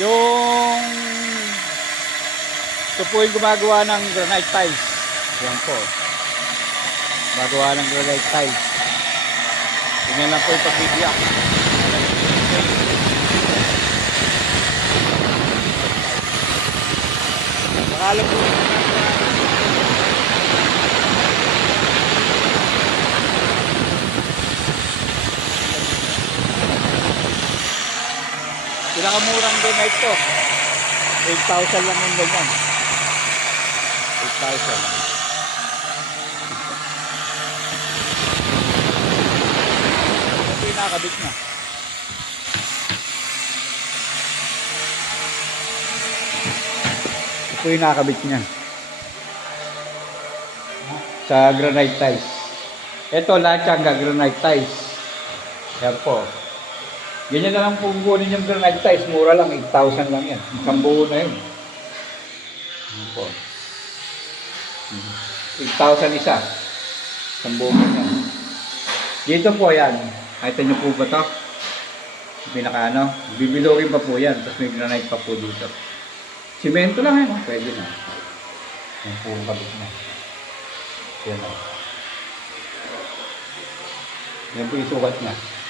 yung ito po yung gumagawa ng granite tiles. Yan po. Gumagawa ng granite tiles. Ganyan lang po yung pagbibigyan Alam ko Pinakamurang granite to. 8,000 lang yung ganyan. 8,000. Ito yung nakakabit na. Ito yung nakakabit niya. Sa granite tiles. Ito lahat yan granite tiles. Yan po. Ganyan na lang po kunin yung granite tiles. Mura lang, 8,000 lang yan. Isang buo na yun. Yan po. 8,000 isa. Isang buo na yan. Dito po yan. Nakita niyo po ba to? Pinaka ano? Bibilogin pa po yan. Tapos may granite pa po dito. Simento lang yan. oh. Pwede na. Po ang kabit na. Yan o. Yan po yung sukat niya.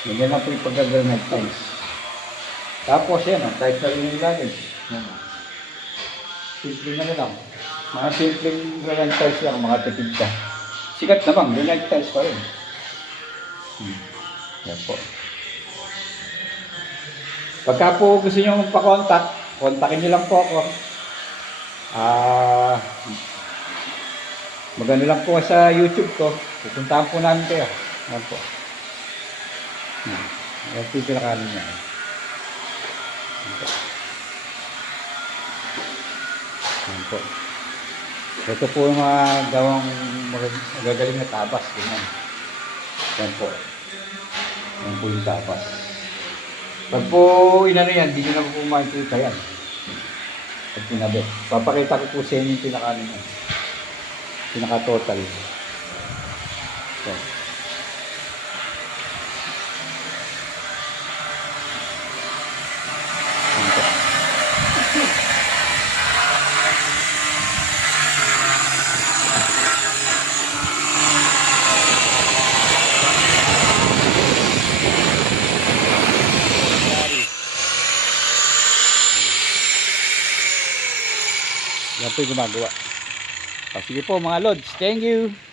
Ganyan lang po yung pagka-granite tiles. Tapos yan, oh, kahit na yung lagay. Yan. oh. Simple na lang. Mga simpleng granite tiles lang, mga tipid ka. Sikat naman, granite tiles pa rin. Hmm. Yan po. Pagka po gusto nyo magpa-contact, kontakin nyo lang po ako. Ah, magano lang po sa YouTube ko. Pupuntahan po namin kayo. Yan po. Hmm. Yan po yung pinakanin niya. Yan po. Yan. Ito po yung mga gawang mag- magagaling na tabas. Ganyan. Yan po. Yan po yung tabas. Pag po inano yan, hindi na po makikita yan. Pag tinabi. Papakita ko po sa inyo yung pinakaano niya. Pinaka-total. So. Yan po. Yan po yung gumagawa. Ah, sige po mga lods, thank you.